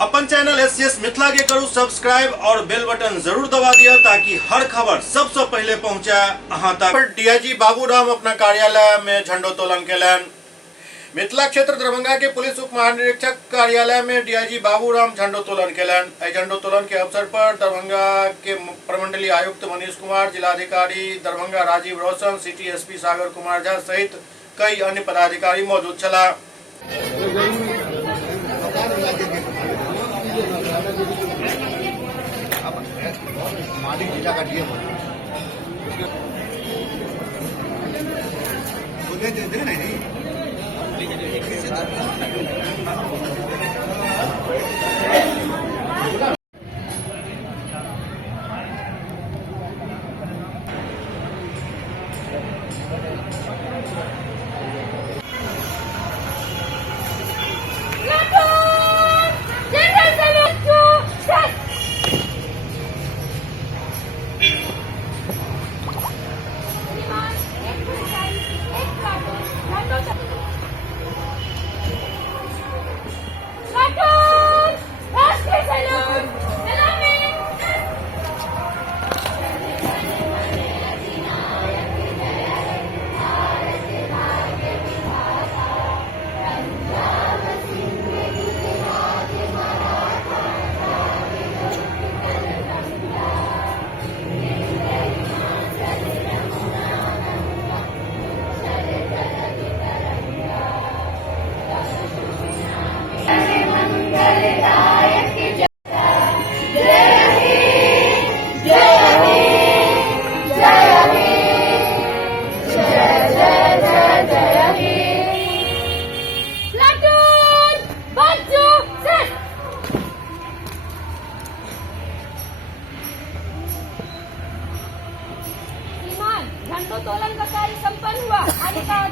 अपन channel SCS Mithila के करू subscribe और बेल बटन जरूर दबा दिया ताकि हर खबर सबसे पहले पहुंचे अहां तक। डीआईजी बाबूराम अपना कार्यालय में झंडोत्तोलन केलन। मिथिला क्षेत्र दरभंगा के पुलिस उप महानिरीक्षक कार्यालय में डीआईजी बाबूराम झंडोत्तोलन केलन। झंडोत्तोलन के अवसर पर दरभंगा के प्रमंडलीय आयुक्त मनीष कुमार, जिलाधिकारी दरभंगा राजीव रोशन, सिटी एसपी सागर कुमार झा सहित कई अन्य पदाधिकारी मौजूद छला। मालिक जिला का डीएम नहीं झंडोत्तोलन का कार्य संपन्न हुआ। आगे का आदेश।